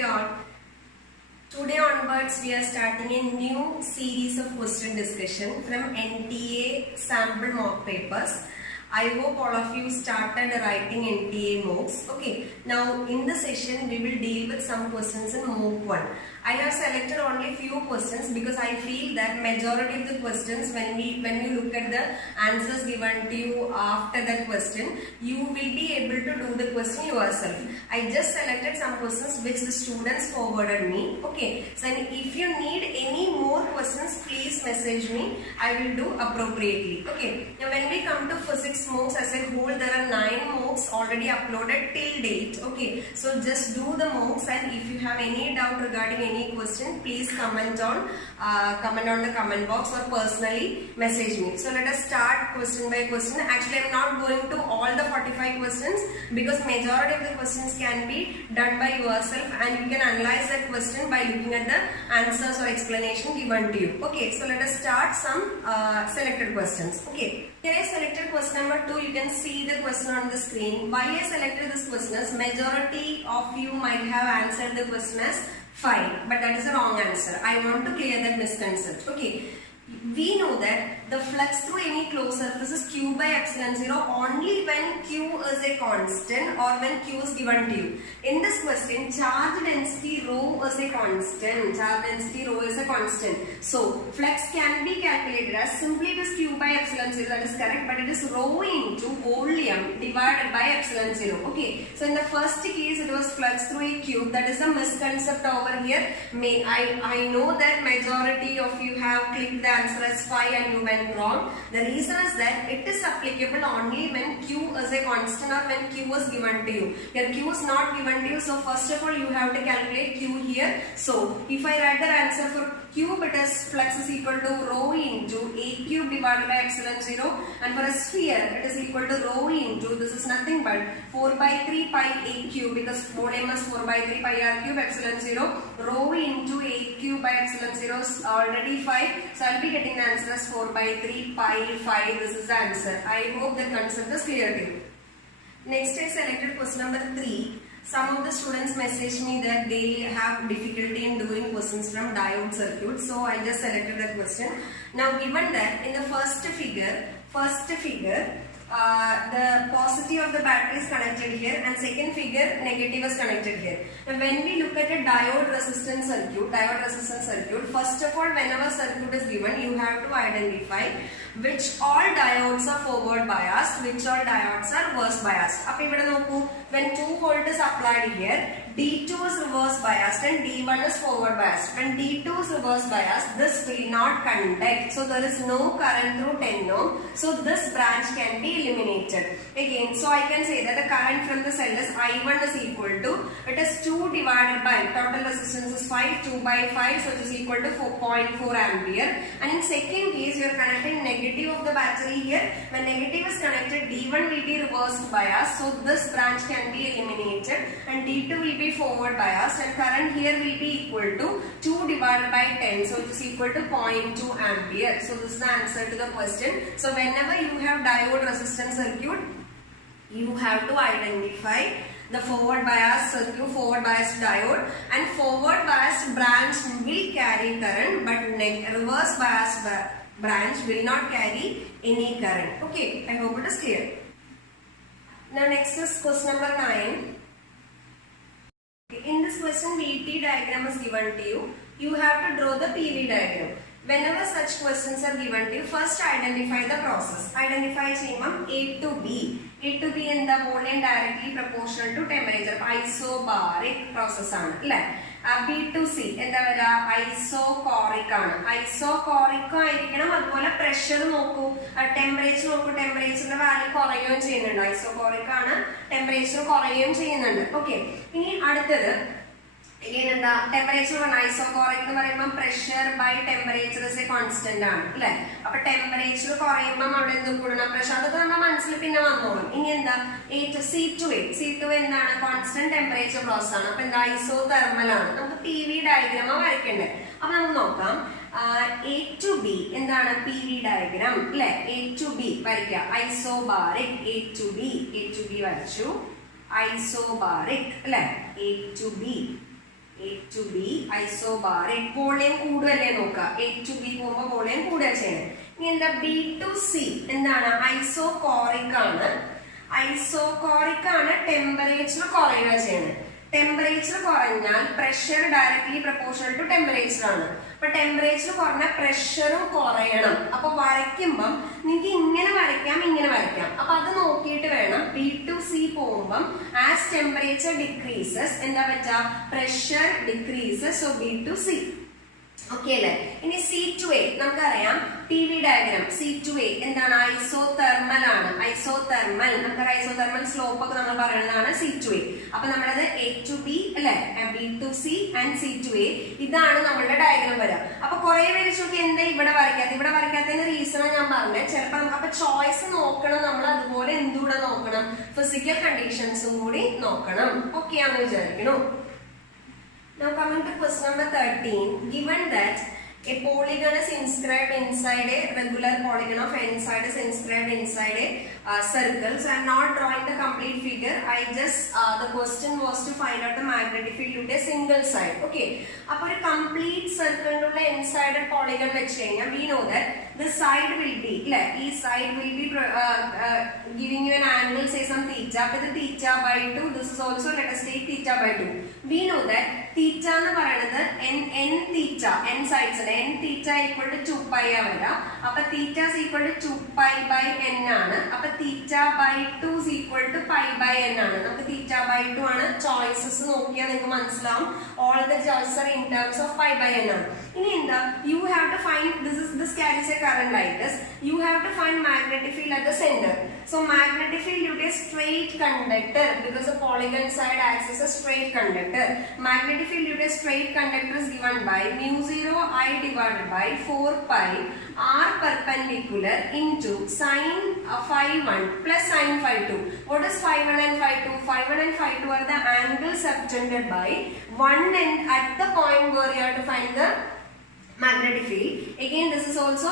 Hey all. Today onwards we are starting a new series of question discussion from NTA sample mock papers. I hope all of you started writing NTA mocks. Okay, now in the session we will deal with some questions in mock 1. I have selected only few questions because I feel that majority of the questions when you look at the answers given to you after that question, you will be able to do the question yourself. I just selected some questions which the students forwarded me. Okay, so if you need any more questions, please message me. I will do appropriately. Okay, now when we come to physics mocks as a whole, there are 9 mocks already uploaded till date. Okay, so just do the mocks, and if you have any doubt regarding any question, please comment on the comment box or personally message me. So let us start question by question. Actually, I am not going to all the 45 questions because majority of the questions can be done by yourself, and you can analyze that question by looking at the answers or explanation given to you. Okay, so let us start some selected questions. Okay, here I selected question number 2. You can see the question on the screen. Why I selected this question is majority of you might have answered the question as 5, but that is a wrong answer. I want to clear that misconception. Okay, we know that the flux through any closed surface is q by epsilon 0 only when q is a constant or when q is given to you. In this question, charge density rho is a constant. Charge density rho is a constant. So flux can be calculated as simply it is q by epsilon 0. That is correct, but it is rho into volume divided by epsilon 0. Okay, so in the first case it was flux through a cube. That is a misconcept over here. I know that majority of you have clicked the answer as 5 and you went wrong. The reason is that it is applicable only when q is a constant or when q is given to you. Here q is not given to you, so first of all you have to calculate q here. So if I write the answer for cube, it is flux is equal to rho into a cube divided by epsilon 0, and for a sphere it is equal to rho into, this is nothing but 4 by 3 pi a cube, because volume is 4 by 3 pi r cube epsilon 0, rho into a cube by epsilon 0 is already 5, so I will be getting the answer as 4 by 3 pi 5. This is the answer. I hope the concept is clear to you. Next I selected question number 3. Some of the students messaged me that they have difficulty in doing questions from diode circuit, so I just selected that question. Now given that in the first figure, the positive of the battery is connected here, and second figure negative is connected here. Now when we look at a diode resistance circuit, first of all, whenever circuit is given, you have to identify which all diodes are forward biased, which all diodes are reverse biased. When 2 volt is applied here, D2 is reverse biased and D1 is forward biased. When D2 is reverse biased, this will not conduct. So there is no current through 10 ohm. So this branch can be eliminated. Again, so I can say that the current from the cell is I1 is equal to, it is 2 divided by, total resistance is 5, 2 by 5, so it is equal to 4.4 ampere. And in second case, you are connecting negative of the battery here. When negative is connected, D1 will be reverse biased. So this branch can be eliminated and D2 will be forward biased, and current here will be equal to 2 divided by 10, so it is equal to 0.2 ampere. So this is the answer to the question. So whenever you have diode resistance circuit, you have to identify the forward bias circuit, forward biased diode, and forward biased branch will carry current, but reverse biased branch will not carry any current. Okay, I hope it is clear. Now next is question number 9. In this question, VT diagram is given to you. You have to draw the PV diagram. Whenever such questions are given to you, first identify the process. Identify A to B. A to B in the volume directly proportional to temperature. Isobaric process. B to C in the isochoric. Isochoric is pressure, temperature, temperature value. Isochoric temperature. Okay. Again, the temperature of isochoric pressure by temperature is a constant. Temperature C2 is a constant temperature process. Isothermal. PV diagram. A to B in the PV diagram. A to B. Isobaric. A to B. Isobaric. A to B. A to B isobar volume കൂടുകയല്ലേ നോക്കുക. A to B പോകുമ്പോൾ volume കൂടുക ചെയ്യണം. ഇനി എന്താ B to C എന്താണ്? Isochoric ആണ്. Isochoric ആണ്, ടെമ്പറേച്ചർ കുറയുക ചെയ്യണം. ടെമ്പറേച്ചർ കുറഞ്ഞാൽ pressure directly proportional to temperature ആണ്. അപ്പൊ ടെമ്പറേച്ചർ കുറഞ്ഞാൽ പ്രഷറും കുറയണം. അപ്പൊ വരയ്ക്കുമ്പം നിങ്ങൾക്ക് ഇങ്ങനെ വരയ്ക്കാം, ഇങ്ങനെ വരയ്ക്കാം. അപ്പൊ അത് നോക്കിയിട്ട് വേണം. B to C പോകുമ്പം ആസ് ടെമ്പറേച്ചർ ഡിക്രീസസ് എന്താ പറ്റുക? Pressure decreases. So B to C. Okay അല്ലേ? ഇനി C2A നമുക്കറിയാം PV ഡയഗ്രാം. C2A എന്താണ്? ഐസോതെർമൽ ആണ്. ഐസോതെർമൽ നമുക്കറിയാം. ഐസോതെർമൽ സ്ലോപ്പ് ഒക്കെ നമ്മൾ പറയുന്നതാണ് C2A. അപ്പൊ നമ്മളത് A to B അല്ലെ, B to C and C2A ഇതാണ് നമ്മളുടെ ഡയഗ്രാം വരിക. അപ്പൊ കുറെ പേര് ചോദിക്കും എന്താ ഇവിടെ വരയ്ക്കാത്ത? ഇവിടെ വരയ്ക്കാത്തതിന്റെ റീസൺ ഞാൻ പറഞ്ഞത്. ചിലപ്പോൾ അപ്പൊ ചോയ്സ് നോക്കണം നമ്മൾ, അതുപോലെ എന്തുകൂടെ നോക്കണം? ഫിസിക്കൽ കണ്ടീഷൻസും കൂടി നോക്കണം. ഓക്കെ ആണെന്ന് വിചാരിക്കണു. Now coming to question number 13, given that a polygon is inscribed inside a regular polygon of n side is inscribed inside a circle. So I am not drawing the complete figure. I just the question was to find out the magnetic field to a single side. Okay. Appo a complete circle ulla n-sided polygon vechu kayna we know that the side will be side will be giving you an angle, say some theta. But the theta by 2. This is also, let us take theta by 2. We know that theta എന്ന് പറയുന്നത് n theta, n sides n theta equal to 2 pi ആവല്ല. അപ്പൊ theta is equal to 2 pi by n ആണ്. അപ്പൊ theta by 2 is equal to pi by n ആണ്. നമുക്ക് theta by 2 ആണ്. Choices നോക്കിയാൽ നിങ്ങൾക്ക് മനസ്സിലാവും. All the choices are in terms of pi by n ആണ്. ഇനി എന്താ? You have to find, this carries a current like this. You have to find magnetic field at the center. So magnetic field due to a straight conductor, because the polygon side acts as a straight conductor. Magnetic field due to a straight conductor is given by mu0 I divided by 4 pi r perpendicular into sin phi 1 plus sin phi 2. What is phi 1 and phi 2? Phi 1 and phi 2 are the angles subtended by one end at the point where you have to find the magnetic field. Again, this is also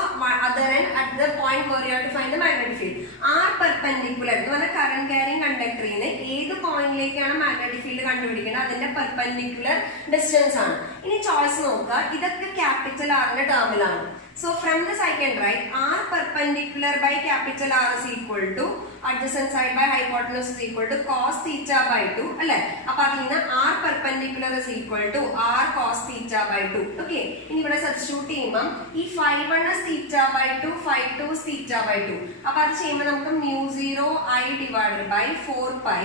other end at the point where you have to find the magnetic field. R perpendicular എന്ന് പറഞ്ഞാൽ current carrying conductor നെ ഏത് പോയിന്റിലേക്കാണ് magnetic field കണ്ടുപിടിക്കുന്നത് അതിന്റെ perpendicular distance ആണ്. ഇനി choice നോക്കുക. ഇതൊക്കെ ക്യാപിറ്റൽ R ന്റെ ടേമിലാണ്. So from this I can write R perpendicular by capital R is equal to adjacent side by hypotenuse is equal to cos theta by 2 അല്ലേ? അപ്പൊ അതിന് R perpendicular is equal to R cos theta by 2. Okay. ഇനി ഇവിടെ substitute ചെയ്യുമ്പോൾ ഈ phi 1 is theta by 2, phi 2 is theta by 2. അപ്പൊ അത് ചെയ്യുമ്പോൾ നമുക്ക് mu0 I divided by 4 pi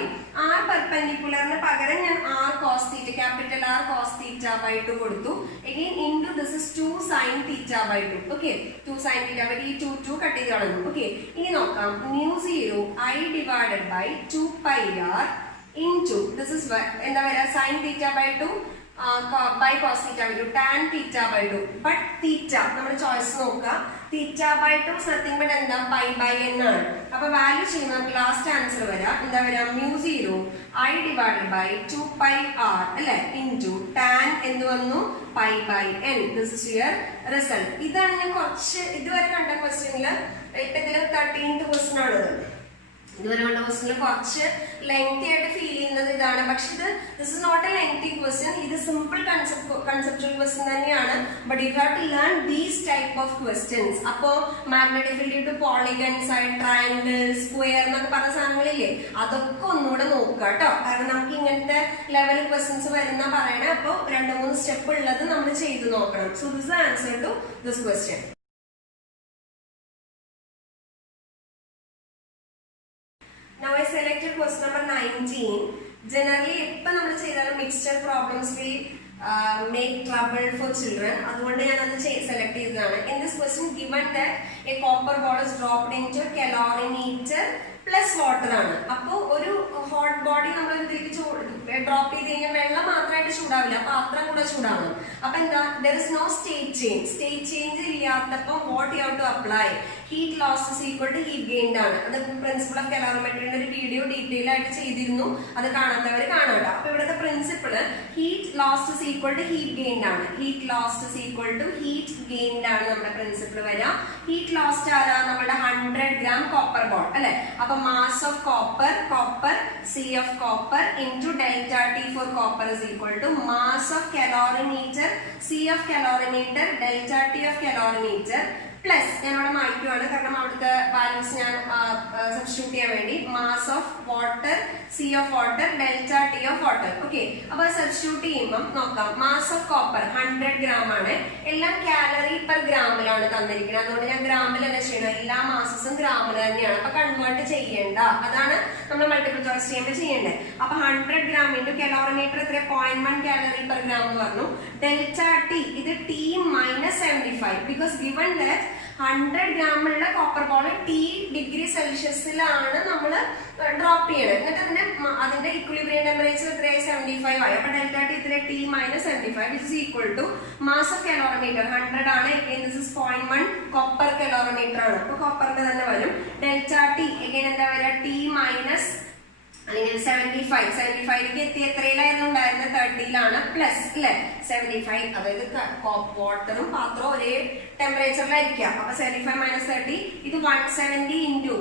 R perpendicular ന് പകരം ഞാൻ R cos theta, capital R cos theta by 2 കൊടുത്തു. Again into this is 2 sin theta by 2. Okay, 2 sin theta by 2 cut ചെയ്ത് കളഞ്ഞു. Okay, ഇനി നോക്കാം. mu0 I divided by 2 pi r into this is എന്താ പറയുക sin theta by 2 by cos theta by 2 tan theta by 2. But theta നമ്മുടെ choice നോക്കുക. theta by 2 is nothing but എന്താ pi by n ആണ്. അപ്പൊ value ചെയ്യുമ്പോൾ നമുക്ക് last answer വരാം. എന്താ വരാം? mu0 I divided by 2 pi r അല്ലെ into tan എന്ത് വന്നു? pi by n. This is your result. ഇതാണ് ഞാൻ കുറച്ച് ഇതുവരെ കണ്ട ക്വസ്റ്റ്യനിൽ ഇപ്പൊ ഇതിൽ 13th ക്വസ്റ്റ്യൻ ആണത്. ഇതുവരെ കണ്ട ക്വസ്റ്റ്യനിൽ കുറച്ച് ലെങ്തി ആയിട്ട് ഫീൽ ചെയ്യുന്നത് ഇതാണ്. പക്ഷെ ഇത് this is not a lengthy question. ഇത് സിമ്പിൾ കൺസെപ്റ്റുവൽ ക്വസ്റ്റ്യൻ തന്നെയാണ്. But you have to learn these type of questions. അപ്പോ magnetic field to polygon side triangle square എന്നൊക്കെ പറഞ്ഞ സാധനങ്ങളില്ലേ, അതൊക്കെ ഒന്നുകൂടെ നോക്കുക കേട്ടോ. കാരണം നമുക്ക് ഇങ്ങനത്തെ ലെവൽ ക്വസ്റ്റ്യൻസ് വരുന്ന പറയണേ. അപ്പോൾ 2-3 സ്റ്റെപ്പ് ഉള്ളത് നമ്മൾ ചെയ്ത് നോക്കണം. So this answer to this question. Now I selected question number 19. Generally, if we say mixture problems will make trouble for children. അതുകൊണ്ട് ഞാൻ അത് സെലക്ട് ചെയ്തതാണ്. In this question, given that a copper ball is dropped into a calorimeter plus water ആണ്. അപ്പോൾ ഒരു hot body നമ്മൾ drop ചെയ്ത് കഴിഞ്ഞാൽ വെള്ളം മാത്രമായിട്ട് ചൂടാവില്ല, പാത്രം കൂടെ ചൂടാവണം. അപ്പൊ എന്താ? there is no state change. State change ഇല്ലാത്തപ്പോൾ what you have to apply? Heat loss is equal to heat gained ആണ്. അത് പ്രിൻസിപ്പിൾ ഓഫ് കലോറിമെട്രിയുടെ ഒരു വീഡിയോ ഡീറ്റെയിൽ ആയിട്ട് ചെയ്തിരുന്നു. അത് കാണാത്തവർ കാണാട്ടോ. അപ്പൊ ഇവിടുത്തെ principle heat lost is equal to heat gained ആണ്. Heat lost is equal to heat gained ആണ് നമ്മുടെ പ്രിൻസിപ്പിൾ വരിക. ഹീറ്റ് ലോസ്റ്റ് ആരാ? നമ്മുടെ 100 gram കോപ്പർ ബോൾ അല്ലെ. അപ്പൊ mass of copper C of copper into delta T for copper is equal to mass of calorimeter C of calorimeter delta T of calorimeter plus ഞാൻ അവിടെ മാറ്റുവാണ് കാരണം അവിടുത്തെ values ഞാൻ substitute ചെയ്യാൻ വേണ്ടി mass of water C of water delta T of water. Okay, അപ്പൊ substitute ചെയ്യുമ്പോൾ നോക്കാം. മാസ് ഓഫ് കോപ്പർ 100 gram ആണ്. എല്ലാം കാലറി പെർ ഗ്രാമിലാണ് തന്നിരിക്കുന്നത്. അതുകൊണ്ട് ഞാൻ ഗ്രാമിൽ തന്നെ ചെയ്യണം. എല്ലാ മാസസും ഗ്രാമിൽ തന്നെയാണ്. അപ്പൊ കൺവേർട്ട് ചെയ്യേണ്ട, അതാണ് നമ്മൾ മൾട്ടിപ്പിൾ ചോയ്സ് ചെയ്യുമ്പോൾ ചെയ്യേണ്ടത്. അപ്പൊ 100 gram ഇൻറ്റു കലോറിമീറ്റർ എത്ര? 0.1 കാലറി പെർ ഗ്രാം എന്ന് പറഞ്ഞു. ഡെൽറ്റ ടി ഇത് T minus 75 because given that 100 gram ഉള്ള കോപ്പർ ബോൾ ടി ഡിഗ്രി സെൽഷ്യസിലാണ് നമ്മൾ ഡ്രോപ്പ് ചെയ്യണത്. എന്നിട്ട് അതിന്റെ ഇക്വിലിബ്രിയം ടെമ്പറേച്ചർ എത്രയായി? 75 ആയി. അപ്പൊ ഡെൽറ്റ ടി ഇത്ര T minus 75 which is equal to mass of calorimeter 100 ആണ്. ദിസ് ഇസ് 0.1 കോപ്പർ കലോറിമീറ്റർ ആണ്. അപ്പൊ കോപ്പറിന്റെ തന്നെ വരും. ഡെൽറ്റ ടി എഗൈൻ എന്താ വരിക? ടി മൈനസ് അല്ലെങ്കിൽ 75 എത്തി എത്രയിലായിരുന്നു ഉണ്ടായിരുന്നത്? 30ലാണ് പ്ലസ് അല്ലെ 75. അതായത് വാട്ടറും പാത്രവും ഒരേ ടെമ്പറേച്ചറിലായിരിക്കാം. അപ്പൊ 75 മൈനസ് 30 ഇത് 170 ഇൻറ്റു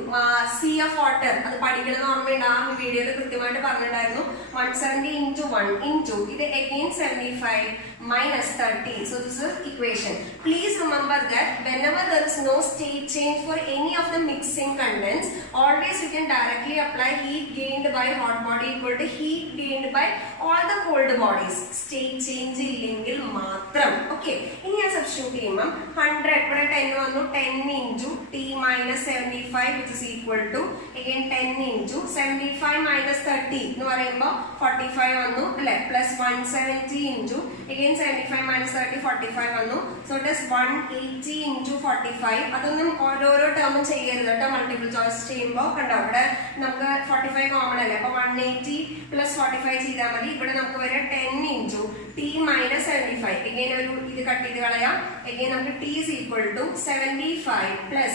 സി ഓഫ് വാട്ടർ. അത് പഠിക്കണമെന്ന് ഓർമ്മയുണ്ട്, ആ വീഡിയോയിൽ കൃത്യമായിട്ട് പറഞ്ഞിട്ടുണ്ടായിരുന്നു. 170 ഇൻറ്റു 1 ഇൻറ്റു ഇത് again 75 minus 30. So this is equation. Please remember that whenever there is no state change for any of the mixing contents, always you can directly apply heat gained by hot body equal to heat gained by all the cold bodies. State change illengil matram. Okay. ഇനി ഞാൻ substitute ചെയ്യുമ്പോൾ 100 ഇവിടെ 10 വന്നു. 10 into t minus 75 which is equal to again 10 into 75 minus 30 എന്ന് പറയുമ്പോൾ 45 വന്നു അല്ലെ plus 170 into again 75 minus 30 45 വന്നു. So it is 180 into 45. അതൊന്നും ഓരോരോ ടേമും ചെയ്യരുത് കേട്ടോ. മൾട്ടിപ്പിൾ ചോയ്സ് ചെയ്യുമ്പോൾ കണ്ടോ ഇവിടെ നമുക്ക് 45 കോമൺ അല്ലേ. അപ്പൊ 180 പ്ലസ് 45 ചെയ്താൽ മതി. ഇവിടെ നമുക്ക് വരെ 10 into t minus 75. എഗെയിൻ ഒരു ഇത് കട്ട് ചെയ്ത് കളയാം. എഗെയിൻ നമുക്ക് t is equal to 75 plus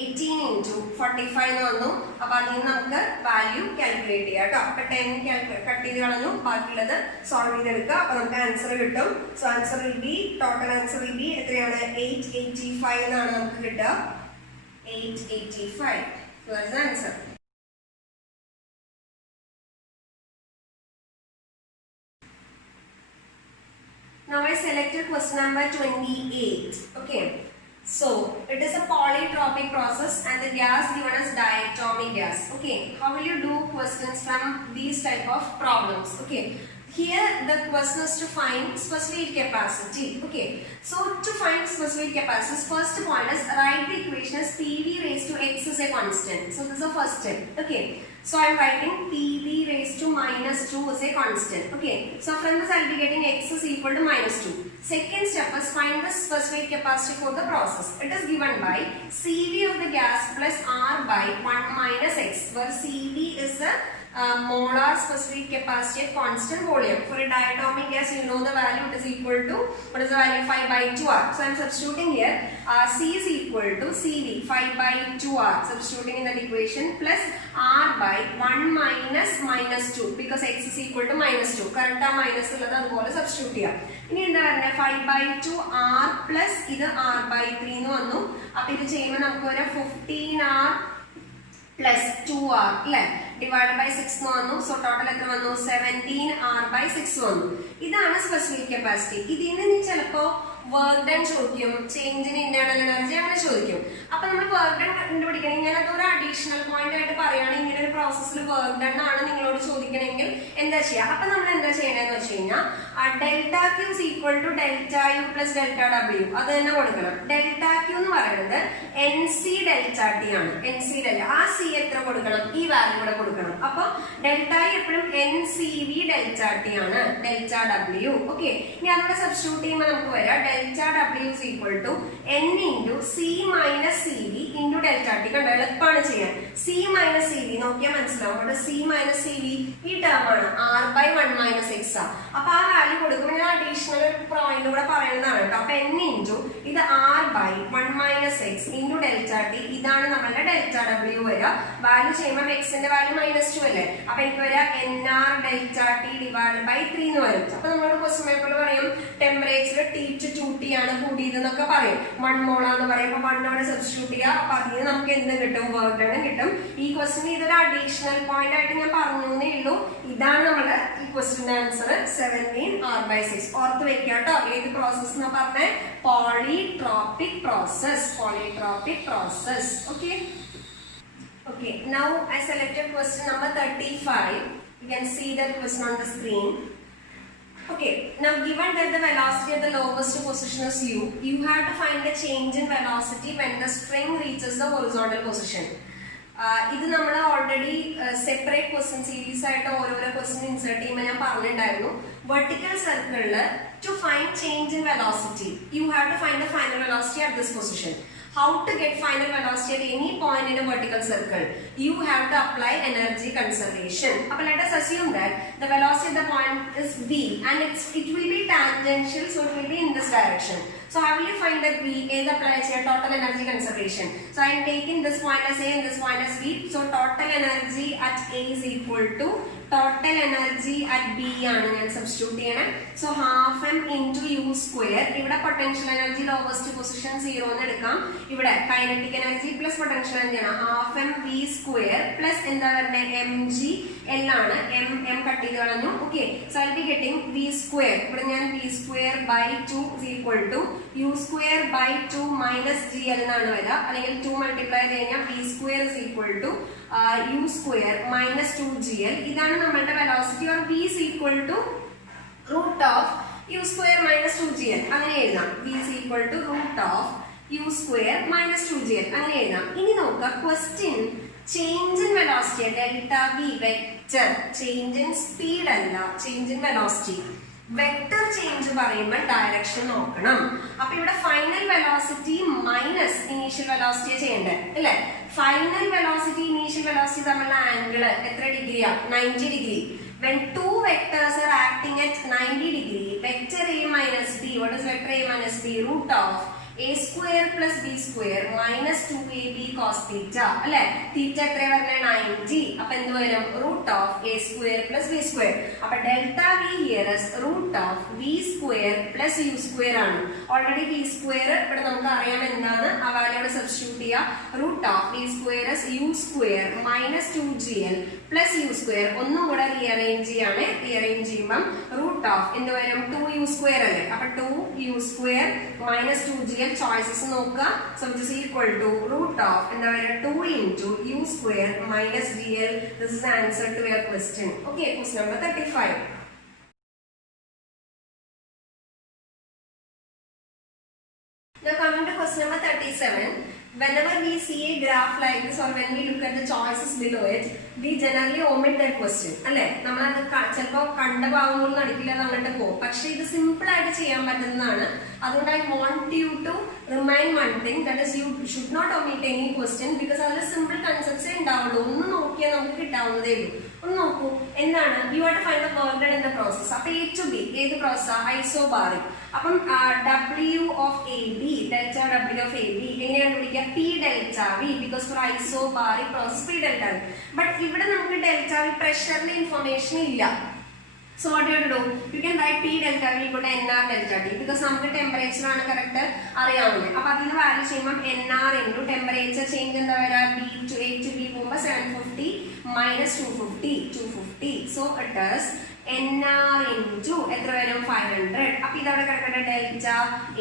18 into 45 എന്ന് വന്നു. അപ്പൊ അതിൽ നിന്ന് നമുക്ക് വാല്യൂ കാൽക്കുലേറ്റ് ചെയ്യാം കേട്ടോ. അപ്പൊ 10 കട്ട് ചെയ്ത് കളഞ്ഞു, ബാക്കിയുള്ളത് സോൾവ് ചെയ്തെടുക്കുക. അപ്പൊ നമുക്ക് ആൻസർ കിട്ടും. So answer will be, total answer will be എത്രയാണ്? 885 എന്നാണ് നമുക്ക് കിട്ടുക. 885. So that's the answer. Now I selected question number 28. Okay. So it is a polytropic process and the gas given as diatomic gas. Okay. How will you do questions from these type of problems? Okay. Here the question is to find specific capacity. Okay. So to find specific capacity, first point is write the equation as PV raised to x is a constant. So this is the first step. Okay. So I am writing PV raised to minus 2 is a constant. Okay. So from this I will be getting x is equal to minus 2. Second step is find the specific capacity for the process. It is given by CV of the gas plus R by 1 minus x, where CV is the molar specific capacity at constant volume. For a diatomic gas, you know the value, it is equal to, what is the value? 5 by 2R. So I am substituting here, C is equal to CV 5 by 2R, substituting in that equation, plus R by 1 minus minus 2 because x is equal to minus 2. Correct minus ഉള്ളത് അതുപോലെ substitute ചെയ്യാം. ഇനി എന്താ പറയുക? 5 by 2R plus ഇത് R by 3 എന്ന് വന്നു. അപ്പൊ ഇത് ചെയ്യുമ്പോൾ നമുക്ക് ഒരു 15R plus 2R അല്ലെ divided by 6 എന്ന് വന്നു. സോ ടോട്ടൽ എത്ര വന്നു? 17R by 6 വന്നു. ഇതാണ് സ്പെസിഫിക് കപ്പാസിറ്റി. ഇതിന് നീ ചിലപ്പോ വർക്ക് ഡൺ ചോദിക്കും, ചേഞ്ച് ഇൻ ഇന്റേണൽ എനർജി അങ്ങനെ ചോദിക്കും. അപ്പൊ നമ്മൾ വർക്ക് ഡൺ കണ്ടുപിടിക്കണം. ഇങ്ങനെ ഒരു അഡീഷണൽ പോയിന്റ് ആയിട്ട് പറയുകയാണെങ്കിൽ ഇങ്ങനെ ഒരു പ്രോസസ്സിൽ വർക്ക് ഡൺ ആണ് നിങ്ങളോട് ചോദിക്കണമെങ്കിൽ എന്താ ചെയ്യുക? അപ്പൊ നമ്മൾ എന്താ ചെയ്യണമെന്ന് വെച്ച് കഴിഞ്ഞാൽ delta Q is equal to delta U plus delta W അത് തന്നെ കൊടുക്കണം. ഡെൽറ്റ ക്യൂ എന്ന് പറയുന്നത് NC ഡെൽറ്റ ടി ആണ്. NC ഡെൽറ്റ ആ സി എത്ര കൊടുക്കണം? ഈ വാല്യൂ കൂടെ കൊടുക്കണം. അപ്പൊ ഡെൽറ്റ എപ്പോഴും NCV ഡെൽറ്റ ടി ആണ്, ഡെൽറ്റ ഡബ്ല്യു. ഓക്കെ. ഇനി അതുകൂടെ സബ്സ്റ്റിറ്റ്യൂട്ട് ചെയ്യുമ്പോൾ നമുക്ക് വരാം delta W is equal to N into C minus CV into delta T. കണ്ടോ എളുപ്പമാണ് ചെയ്യാൻ. C minus CV നോക്കിയാൽ മനസ്സിലാവും. അവിടെ C minus CV ഈ ടേം ആണ് R by 1 minus x. 6 ആണ്. അപ്പൊ ആ വാല്യൂ കൊടുക്കുമ്പോൾ ഞാൻ അഡീഷണൽ പോയിന്റ് കൂടെ പറയുന്നതാണ് കേട്ടോ. അപ്പൊ n ഇൻറ്റു ഇത് r by 1 minus X into delta T, ഇതാണ് നമ്മളുടെ ഡെൽറ്റ ഡബ്ല്യു വരിക. വാല്യൂ ചെയ്യുമ്പോൾ എക്സിന്റെ വാല്യൂ -2 അല്ലേ, അപ്പൊ എനിക്ക് വരിക nr delta T divide by 3 എന്ന് വരും. അപ്പൊ നമ്മളോട് ക്വസ്റ്റ്യൻ പേപ്പറിൽ പറയും ടെമ്പറേച്ചർ T to 2T ആണ് കൂടിയത് എന്നൊക്കെ പറയും. 1 മോളാന്ന് പറയും. അപ്പൊ 1 അവിടെ സബ്സ്റ്റിറ്റ്യൂട്ട് ചെയ്യുക. അപ്പൊ അതിന് നമുക്ക് എന്ത് കിട്ടും? വർക്ക് ഡൺ കിട്ടും. ഈ ക്വസ്റ്റ്യൻ ഇതൊരു അഡീഷണൽ പോയിന്റ് ആയിട്ട് ഞാൻ പറഞ്ഞേ ഉള്ളൂ. ഇതാണ് നമ്മുടെ ഈ ക്വസ്റ്റ്യൻ ആൻസർ 17 r/6. ഓർത്ത് വെക്കുക കേട്ടോ. ഏത് പ്രോസസ് എന്നാ പറഞ്ഞേ? Polytropic process. Polytropic process. Okay. Okay, now I selected question number 35. You can see that question on the screen. Okay, now given that the velocity at the lowest position is u, you have to find the change in velocity when the string reaches the horizontal position. ഇത് നമ്മൾ already separate question series ആയിട്ട് ഓരോരോ question insert ചെയ്യുമ്പോൾ ഞാൻ പറഞ്ഞിട്ടുണ്ടായിരുന്നു. Vertical സർക്കിളിൽ to find change in velocity you have to find the final velocity at this position. How to get final velocity at any point in a vertical circle? You have to apply energy conservation. But let us assume that the velocity at the point is v and it will be tangential, so it will be in this direction. So how will you find that v is applied here? Total energy conservation. So I am taking this point as a and this point as b. So total energy at a is equal to total energy at b ആണ് ഞാൻ substitute ചെയ്യണം. So half m into u square. ഇവിടെ potential energy lowest position 0 എന്ന് എടുക്കാം. ഇവിടെ kinetic energy plus potential energy ആണ്. Half m v square plus എന്താ പറയുന്നത് എം ജി എൽ ആണ്. എം കട്ട് ചെയ്ത് കളഞ്ഞു. Okay. So I be getting v square. ഇവിടെ ഞാൻ v square by 2 is equal to u square by 2 minus g l എന്നാണ് വരിക. അല്ലെങ്കിൽ 2 മൾട്ടിപ്ലൈ ചെയ്ത് കഴിഞ്ഞാൽ V square is equal to u square minus 2gl. ഇതാണ് നമ്മളുടെ velocity. Or v is equal to root of u square minus 2gl. അങ്ങനെ എഴുതാം. v is equal to root of u square minus 2gl. അങ്ങനെ എഴുതാം. ഇനി നോക്കുക question change in velocity delta v vector. Change in speed അല്ല, change in velocity. Vector change പറയുമ്പോൾ direction നോക്കണം. അപ്പൊ ഇവിടെ final velocity minus initial velocity ചെയ്യണ്ടേ അല്ലെ? ഫൈനൽ വെലോസിറ്റി ഇനീഷ്യൽ വെലോസിറ്റി തമ്മിലുള്ള ആംഗിൾ എത്ര ഡിഗ്രിയാ? 90 degree. When two vectors are acting at 90 degree, vector a minus b, what is vector a minus b? Root of a square plus b square minus 2ab cos theta. അല്ലെ? തീറ്റ എത്ര പറഞ്ഞ 90. അപ്പൊ എന്ത് വരും? Root of a square plus b square. അപ്പൊ delta v here is root of v square plus u square ആണ്. Already v square ഇവിടെ നമുക്ക് അറിയാം എന്താണ്. ആ വാല്യൂടെ സബ്സ്റ്റിറ്റ്യൂട്ട് ചെയ്യുക. Root of v square is u square minus 2gl plus u square. ഒന്നും കൂടെ റീഅറേഞ്ച് ചെയ്യാണ്. റീഅറേഞ്ച് ചെയ്യുമ്പോൾ റൂട്ട് ഓഫ് എന്ത് വരും? 2u square അല്ലേ? അപ്പൊ 2u square minus 2gl ചോയ്സസ് നോക്കുക. So it is equal to root of എന്താ പറയുക 2 into u square minus g l. This is answer to your question. Okay, question number 35. Now coming to question number 37. Whenever we see a graph like this or when we look at the choices below it, we generally omit that question. അല്ലെ? നമ്മളത് ചിലപ്പോൾ കണ്ട ഭാഗങ്ങളിൽ നടക്കില്ല അങ്ങോട്ട് പോകും. പക്ഷെ ഇത് സിമ്പിൾ ആയിട്ട് ചെയ്യാൻ പറ്റുന്നതാണ്. അതുകൊണ്ട് I want you to remind one thing, that is you should not omit any question because അതിൽ സിമ്പിൾ കൺസെപ്റ്റ്സേ ഉണ്ടാവുള്ളൂ. ഒന്ന് നോക്കിയാൽ നമുക്ക് കിട്ടാവുന്നതേ ഉള്ളൂ. ഒന്ന് നോക്കൂ എന്താണ്. You have to find the work done in the process. അപ്പൊ എ ടു ബി ഏത് പ്രോസസ്? ഐസോബാറിക്. അപ്പം W of AB, delta W of AB എങ്ങനെയാണ് വിളിക്കുക? P delta V, because for isobaric process P delta V. But ഇവിടെ നമുക്ക് delta V പ്രഷറിന്റെ information ഇല്ല. So what do you have to do? You can write P delta V equal to NR delta T because നമുക്ക് temperature ആണ് correct അറിയാവുന്നത്. അപ്പൊ അതിന് value ചെയ്യുമ്പോൾ NR into temperature change എന്താ വരാ? B to A to B പോകുമ്പോൾ 750 minus 250. So it is NR into എത്ര വരും? 500. അപ്പൊ ഇതവിടെ കിടക്കട്ടെ ഡെൽറ്റ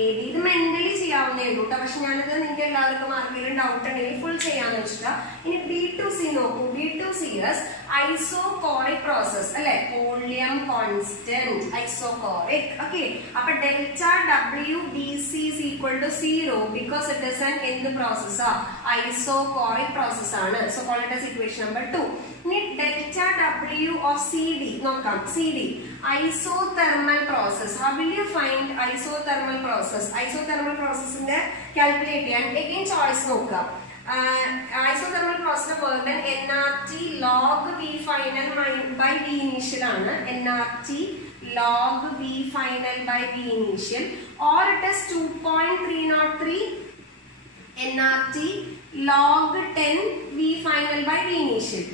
എ ഡി. ഇത് മെന്റലി ചെയ്യാവുന്നേ ഉള്ളൂ കേട്ടോ. പക്ഷെ ഞാനിത് നിങ്ങൾക്ക് എല്ലാവർക്കും ആർക്കെങ്കിലും ഡൗട്ട് ഉണ്ടെങ്കിൽ ഫുൾ ചെയ്യാന്ന് വെച്ചിട്ടാ. ഇനി B2C നോക്കൂ. B2C is ഐസോകോറിക് പ്രോസസ് അല്ലെ? Volume constant isochoric. ഓക്കെ. അപ്പൊ delta W BC is equal to 0 because it is an എന്ത് പ്രോസസ്സാ? ഐസോകോറിക് പ്രോസസ് ആണ്. So call it as equation number 2. ഇനി ഡെൽറ്റ W of CD നോക്കാം. CD isothermal process. How will you find isothermal process? Isothermal processന്റെ calculate ചെയ്യാൻ again choice നോക്കാം. isothermal process work done nRT log V final by V initial ആണ് nRT log V final by V initial, or it is 2.303 nRT log 10 V final by V initial.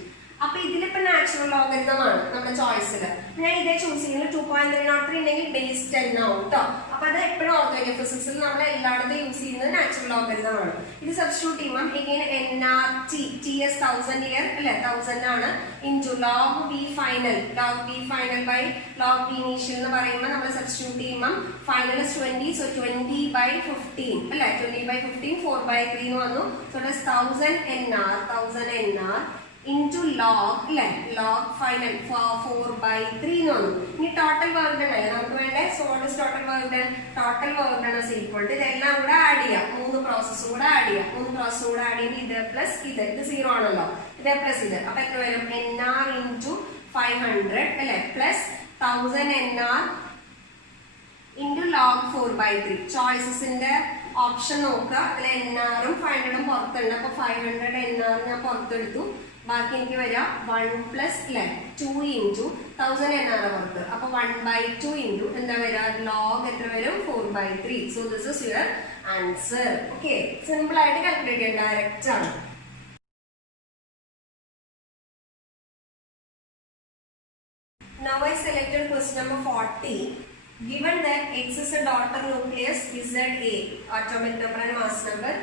അപ്പോൾ ഇതിലിപ്പോൾ natural logarithm ആണ് നമ്മുടെ ചോയ്സിൽ. ഞാൻ ഇതേ choose ചെയ്യുന്നത് 2.303 ഉണ്ടെങ്കിൽ ബേസ് 10 ആവും കേട്ടോ. അപ്പോൾ അത് എപ്പോഴും ഓർത്ത് വയ്ക്കുക, ഫിസിക്സിൽ നമ്മൾ എല്ലായിടത്തും യൂസ് ചെയ്യുന്നത് നാച്ചുറൽ ലോഗരിതം ആണ്. ഇത് സബ്സ്റ്റിറ്റ്യൂട്ട് ചെയ്യുമ്പോൾ എങ്ങനെ nRT TS 1000 ഇയർ അല്ലെ 1000 ആണ് into log V final by log V initial എന്ന് പറയുമ്പോൾ നമ്മൾ സബ്സ്റ്റിറ്റ്യൂട്ട് ചെയ്യുമ്പോൾ ഫൈനൽ 20, സോ 20/15 അല്ലെ 20/15 4/3 എന്ന് വന്നു. So it is 1000 nR into log final 4/3 എന്ന് വന്നു. ഇനി ടോട്ടൽ വർക്ക് ഡൺ അല്ലേ നമുക്ക് വേണ്ടേ. So what is total work done? Total work done is equal to ഇതെല്ലാം കൂടെ ആഡ് ചെയ്യാം, 3 പ്രോസസ്സും കൂടെ ആഡ് ചെയ്യാം. 3 പ്രോസസ്സും കൂടെ ആഡ് ചെയ്യുമ്പോൾ ഇത് പ്ലസ് ഇത് 0 ആണല്ലോ, ഇത് പ്ലസ് ഇത്. അപ്പൊ എത്ര വരും? nR into 500 അല്ലെ പ്ലസ് 1000 nR into log 4/3. ചോയ്സസിന്റെ ഓപ്ഷൻ നോക്കുക, അതിൽ nR ഉം 500 ഉം പുറത്തുണ്ട്. അപ്പൊ 500 nR ഞാൻ പുറത്തെടുത്തു, ബാക്കി എനിക്ക് വരാം 1 പ്ലസ് 2 ഇൻറ്റു 1000 nR പുറത്ത്. അപ്പൊ 1/2 ഇൻറ്റു എന്താ വരാ ലോഗ് എത്ര വരും? 4/3. So this is your answer. Okay, simple ആയിട്ട് കാൽക്കുലേറ്റ് ചെയ്യാൻ ഡയറക്റ്റ് ആണ്. Now I selected question number 40. Given that X is a daughter nucleus, Z A atomic number and mass number.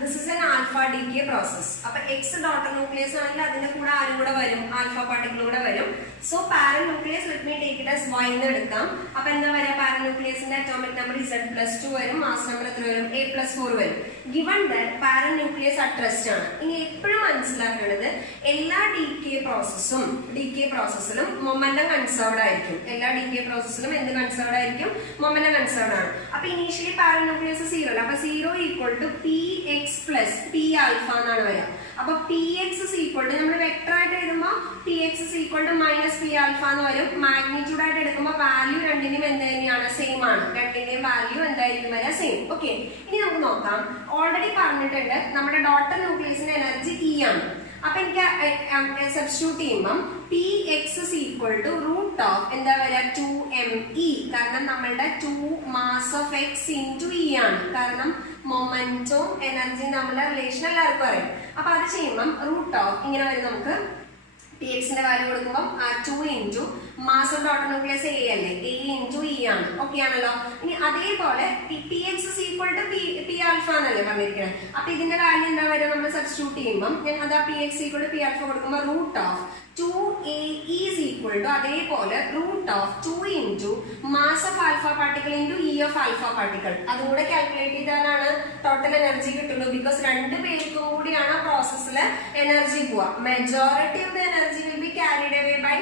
This is an alpha decay process. അപ്പോൾ X daughter nucleus ആണെങ്കിൽ അതിന്റെ കൂടെ ആരും കൂടെ വരും? ആൽഫ പാർട്ടിക്കിൾ കൂടെ വരും. So parent nucleus let me take it as Y എന്ന് എടുക്കാം. അപ്പോൾ എന്താ വരിക? പാരന്റ് ന്യൂക്ലിയസിന്റെ അറ്റോമിക് നമ്പർ Z+2 വരും, മാസ് നമ്പർ എത്ര വരും? A+4 വരും. Given that parent nucleus at rest ആണ്. ഇനി എപ്പോഴും മനസ്സിലാക്കേണ്ടത് എല്ലാ ഡീകേ പ്രോസസ്സിലും മൊമെന്റം കൺസേർവ്ഡ് ആയിരിക്കും. എല്ലാ ഡീകേ പ്രോസസ്സിലും എന്ത് കൺസേർവ്ഡ് ആയിരിക്കും? മൊമെന്റം കൺസേർവ്ഡ് ആണ്. അപ്പോൾ ഇനീഷ്യലി പാരന്റ് ന്യൂക്ലിയസ് 0 അല്ല, അപ്പോൾ 0 equal to Px plus P alpha എന്നാണ് വരിക. അപ്പൊ Px ഇസ് ഈക്വൽ ടു നമ്മൾ വെക്ടർ ആയിട്ട് എഴുതുമ്പോൾ Px is equal to minus P alpha എന്ന് വരും. മാഗ്നിറ്റ്യൂഡ് ആയിട്ട് എടുക്കുമ്പോൾ വാല്യൂ രണ്ടിന്റെയും എന്ത് തന്നെയാണ്? സെയിം ആണ്. രണ്ടിന്റെയും വാല്യൂ എന്തായിരിക്കും വരിക? സെയിം. ഓക്കെ, ഇനി നമുക്ക് നോക്കാം. ഓൾറെഡി പറഞ്ഞിട്ടുണ്ട് നമ്മുടെ ഡോട്ടർ ന്യൂക്ലിയസിന്റെ എനർജി E ആണ്. അപ്പൊ എനിക്ക് സബ്സ്റ്റിറ്റ്യൂട്ട് ചെയ്യുമ്പോൾ Px is equal to root of എന്താ വരിക? 2me. കാരണം നമ്മളുടെ 2 mass of x into E ആണ്. കാരണം മൊമെന്റും എനർജിയും തമ്മിലുള്ള റിലേഷൻ എല്ലാവർക്കും അറിയാം. അപ്പൊ അത് ചെയ്യുമ്പോൾ റൂട്ട് ഓഫ് ഇങ്ങനെ വരും. നമുക്ക് Px വാല്യൂ കൊടുക്കുമ്പോൾ 2 into mass of daughter nucleus A അല്ലേ, A ഇൻറ്റു E ആണ്. ഓക്കെ ആണല്ലോ. ഇനി അതേപോലെ Px is equal to P alpha എന്നല്ലേ പറഞ്ഞിരിക്കുന്നത്. അപ്പൊ ഇതിന്റെ വാല്യൂ എന്താ വരിക? നമ്മൾ സബ്സ്റ്റിറ്റ്യൂട്ട് ചെയ്യുമ്പോൾ ഞാൻ അതാ Px equal to P alpha കൊടുക്കുമ്പോൾ root of 2A is equal to അതേപോലെ root of 2 into mass of alpha particle into E of alpha particle. അതും കൂടെ കാൽക്കുലേറ്റ് ചെയ്താലാണ് ടോട്ടൽ എനർജി കിട്ടുള്ളൂ. ബിക്കോസ് രണ്ട് പേർക്കും കൂടിയാണ് പ്രോസസ്സിൽ എനർജി പോവുക. Majority of the energy will be carried away by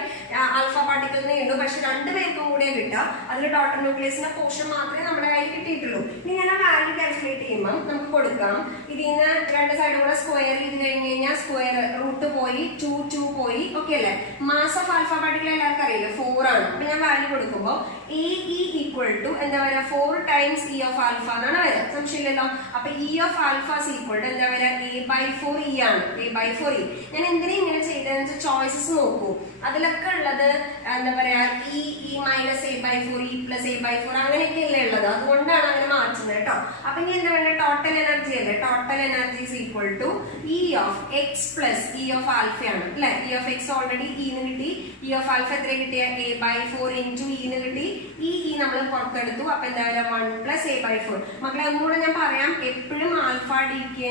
alpha പാർട്ടിക്കിളിന് കിട്ടും. പക്ഷെ രണ്ട് പേർക്കും കൂടിയേ കിട്ടുക. അതിൽ ടോട്ടൽ ന്യൂക്ലിയസിന്റെ പോർഷൻ മാത്രമേ നമ്മുടെ കയ്യിൽ കിട്ടിയിട്ടുള്ളൂ. ഇനി ഞാൻ ആ വാല്യൂ കാൽക്കുലേറ്റ് ചെയ്യുമ്പോൾ നമുക്ക് കൊടുക്കാം. ഇതിന്ന് രണ്ട് സൈഡും കൂടെ സ്ക്വയർ ചെയ്ത് കഴിഞ്ഞ് കഴിഞ്ഞാൽ സ്ക്വയർ റൂട്ട് പോയി 2 പോയി. ഓക്കെ അല്ലേ? മാസ് ഓഫ് ആൽഫ പാർട്ടിക്കിൾ എല്ലാവർക്കും അറിയില്ല 4 ആണ്. അപ്പൊ ഞാൻ വാല്യൂ കൊടുക്കുമ്പോൾ AE ഈക്വൽ ടു എന്താ പറയുക? 4 ടൈംസ് E ഓഫ് ആൽഫ എന്നാണ് വരിക. സംശയമില്ലല്ലോ. അപ്പൊ E of alpha equal to എന്താ പറയുക? A/4 E ആണ്. A/4 E. ഞാൻ എന്തിനാ ഇങ്ങനെ ചെയ്തതെന്ന് വെച്ചാൽ ചോയ്സസ് നോക്കൂ. അതിലൊക്കെ ഉള്ളത് എന്താ പറയാ E minus A/4 E plus A/4 അങ്ങനെയൊക്കെ അല്ലേ ഉള്ളത്. അതുകൊണ്ടാണ് അങ്ങനെ മാറ്റുന്നത് കേട്ടോ. അപ്പൊ ഇനി എന്താ വേണ്ടത്? ടോട്ടൽ എനർജി അല്ലേ. Total energy is equal to E of x plus E of ആൽഫയാണ് അല്ലെ. E of x already E ന്ന് കിട്ടി. E ഓഫ് ആൽഫ എത്ര കിട്ടിയ? A/4 ഇൻറ്റു E ന്ന് കിട്ടി. E നമ്മൾ പുറത്തെടുത്തു. അപ്പൊ എന്താ പറയുക? 1 പ്ലസ് A/4. മക്കളെ ഒന്നുകൂടെ ഞാൻ പറയാം. എപ്പോഴും ആൽഫ ഡികെ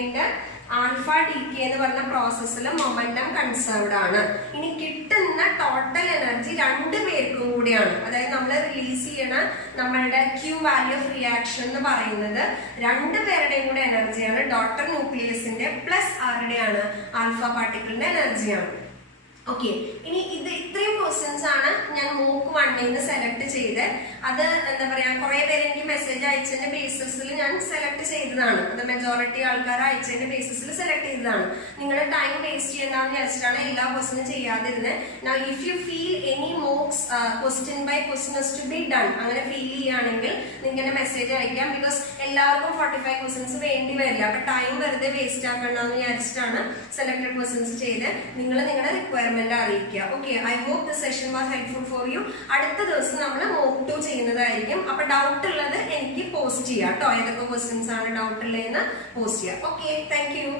എന്ന് പറഞ്ഞ പ്രോസസ്സിൽ മൊമെന്റം കൺസേർവ്ഡ് ആണ്. ഇനി കിട്ടുന്ന ടോട്ടൽ എനർജി രണ്ട് പേർക്കും കൂടിയാണ്. അതായത് നമ്മൾ റിലീസ് ചെയ്യണ നമ്മളുടെ Q വാല്യൂ ഓഫ് റിയാക്ഷൻ എന്ന് പറയുന്നത് രണ്ട് പേരുടെയും കൂടെ എനർജിയാണ്. ഡോട്ടർ ന്യൂക്ലിയസിന്റെ പ്ലസ് ആരുടെയാണ്? ആൽഫ പാർട്ടിക്കിളിന്റെ എനർജിയാണ്. ഓക്കെ, ഇനി ഇത് ഇത്രയും ക്വസ്റ്റ്യൻസ് ആണ് ഞാൻ മോക്ക് 1 ന്ന് സെലക്ട് ചെയ്ത്. അത് എന്താ പറയാ കുറെ പേര് എനിക്ക് മെസ്സേജ് അയച്ചതിന്റെ ബേസിസിൽ ഞാൻ സെലക്ട് ചെയ്തതാണ്. അത് മെജോറിറ്റി ആൾക്കാർ അയച്ചതിന്റെ ബേസിസിൽ സെലക്ട് ചെയ്തതാണ്. നിങ്ങളുടെ ടൈം വേസ്റ്റ് ചെയ്യണ്ടെന്ന് വിചാരിച്ചിട്ടാണ് എല്ലാ ക്വസ്റ്റ്യനും ചെയ്യാതിരുന്നത്. Now if you feel any mocks question by question is to be done അങ്ങനെ ഫീൽ ചെയ്യുകയാണെങ്കിൽ നിങ്ങൾക്ക് മെസ്സേജ് അയക്കാം. ബിക്കോസ് എല്ലാവർക്കും 45 ക്വസ്റ്റ്യൻസ് വേണ്ടി വരില്ല. അപ്പൊ ടൈം വെറുതെ വേസ്റ്റ് ആക്കണ്ടെന്ന് വിചാരിച്ചിട്ടാണ് സെലക്ടഡ് ക്വസ്റ്റ്യൻസ് ചെയ്ത് നിങ്ങൾ നിങ്ങളുടെ റിക്വയർമെന്റ് അറിയിക്കുക. Okay, I hope the session was helpful for you. അടുത്ത ദിവസം നമ്മൾ മോക്ക് 2 ചെയ്യുന്നതായിരിക്കും. അപ്പൊ ഡൗട്ട് ഉള്ളത് എനിക്ക് പോസ്റ്റ് ചെയ്യാം കേട്ടോ. ഏതൊക്കെ ക്വസ്റ്റ്യൻസ് ആണ് ഡൗട്ട് ഉള്ളതെന്ന് പോസ്റ്റ് ചെയ്യാം. Okay, thank you.